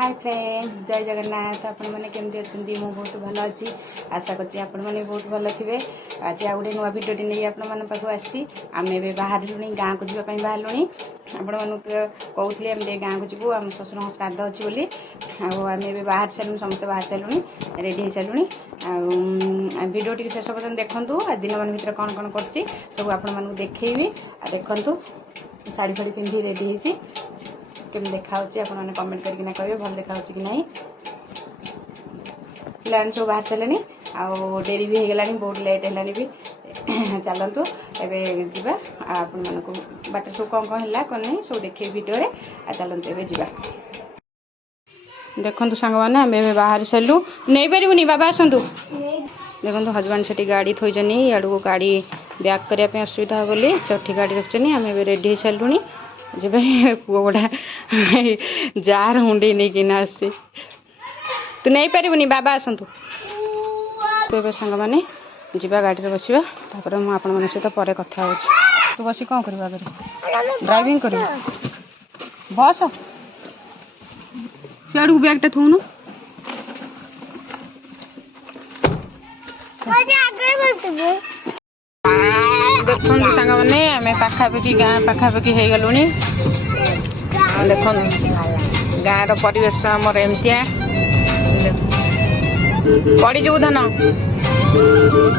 Hi friend जय जगन्नाथ आपण मैंने केमती अच्छा मु बहुत भल अच्छी आशा करने बहुत भल थे। आज आ गए नुआ भिडियोटी नहीं आपण पाक आसी आम ए बाहर गाँव को जावाई बाहर आपण मन कहते आम गाँव को जीवु आम शशुर श्राद्ध अच्छी बोली आम ए बाहर सारूँ समस्त बाहर सारूँ रेडी हो सारूँ भिडियो शेष पर्यटन देखूँ आज दिन मान भर कौन कौन कर सब आपण देखी देखूँ शाढ़ी फाड़ी पिंधि रेडी होती केमी देखा आपने कमेंट करके कहे भल देखा कि नहीं। प्लान सब बाहर सारे आउ डेरी भी होगला बहुत लेट है भी चलतु एवं जावा आपण मानक बाट सब कौन कौन है कौन नहीं सब देखे भिडियो चलतु एवं जावा देखु सांग मैंने आम बाहर सारू नहीं पारूनी बाबा आसतु देखो हजबैंड से गाड़ी थोचनी आड़ को गाड़ी ब्याक करने असुविधा बोली से गाड़ी रखनी आम रेडी हो सारूँ जब पुआ गुड़ा जार हुंडी नहीं कि आसी तू नहीं पारूनी बाबा आसतु तो सांग मैंने जा गाड़ी में बसवा तापर मुझे आपण मान सहित पर कथा हो तू बस कौन कर ड्राइविंग कर बस सियाड़ बैगटा थोनु देखो सांग मैंने आम पाखापाखि गाँ पाखापाखि हो गलु देख गाँव परिवेश आमर एमतिया पड़ी जो धन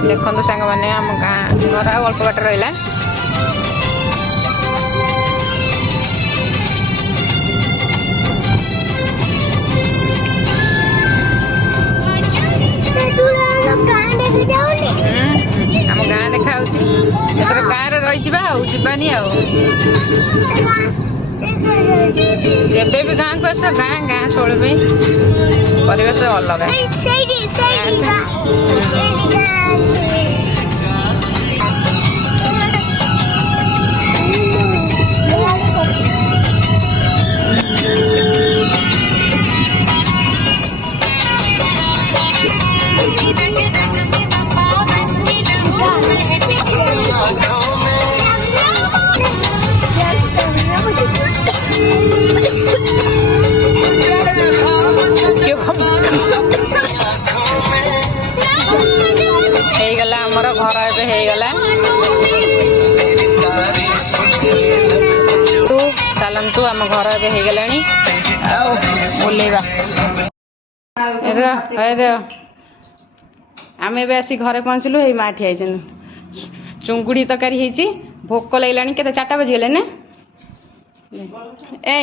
देखु सांग मैंने आम गाँ घर अल्प बाट रहा आम गाँ देखा गाँव रही जावानी भी गाँव को आस गाँ गाँ शोल परिवेश अलग आमर घर एगला तू चलतु आम घर एगला बुलेवा आम ए आसी घरे पहुँचलु ये माँ ठिया चुंगुड़ी तरकारी होती भोक लगला के 4टा बजीगले ना ए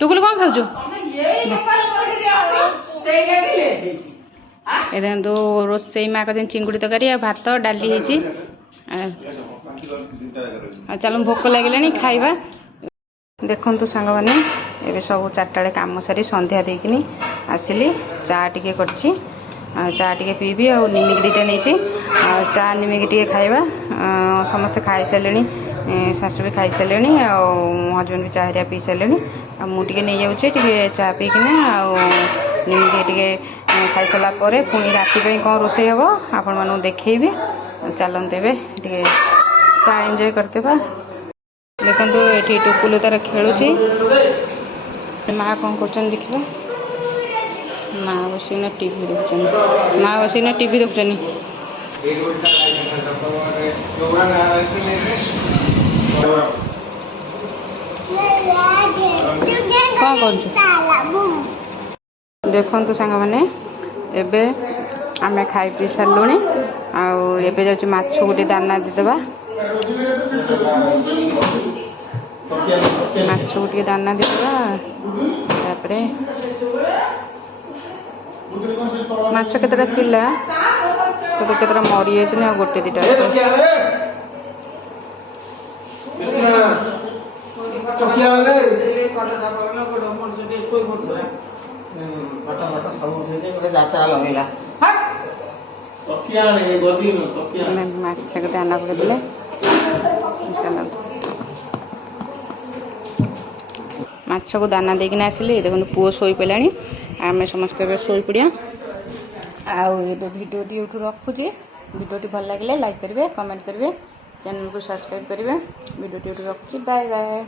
टुकुल कौन खाऊ देखो रोसे माँ कर चिंगुड़ी तरकारी भात डाली चल भोक लगे खाइबा देखु सांग मैंने ये सब 4टा बेले कम सारी संध्या देकिनी आसिली चा टे कर चा टे पीबी आ निमिक 2टा नहीं चा निमिक टे खाइबा समस्ते खाई सारे शाशु भी खाई सारे हजबैंड भी चा हरिया पी सारे मुझे नहीं जाऊे चा पीकिना निमिक टे खाई सारा पुणी राति कौन रोसे हम आपण मानू देखेबी चलते टे चा एंजॉय करते देखो ये टुकुल तार खेलुची माँ कौन कर देखा माँ बसिना टीवी देखुन माँ बसिना टीवी देखुन कौन कर देखु सांग मैंने एबे आम खाई पी सारूँ आबे जाऊँ माछ गोटे दाना देदेबा माछ गोटे दाना देदेबा तापरे माछ केतटा थिला सब केतटा मरी जाइए गोटे 2टा माछ को दाना पकड़े चलते माछ को दाना देकिना आसिले देखो पुओ शोई पड़ा आम समस्त शोई पड़ा भिडियो यूट्यूब रखुचे भिडियोटी भल लगे लाइक करेंगे कमेंट करेंगे चैनल को सब्सक्राइब करेंगे भिडियो यूट्यूब रखुचे बाय बाय।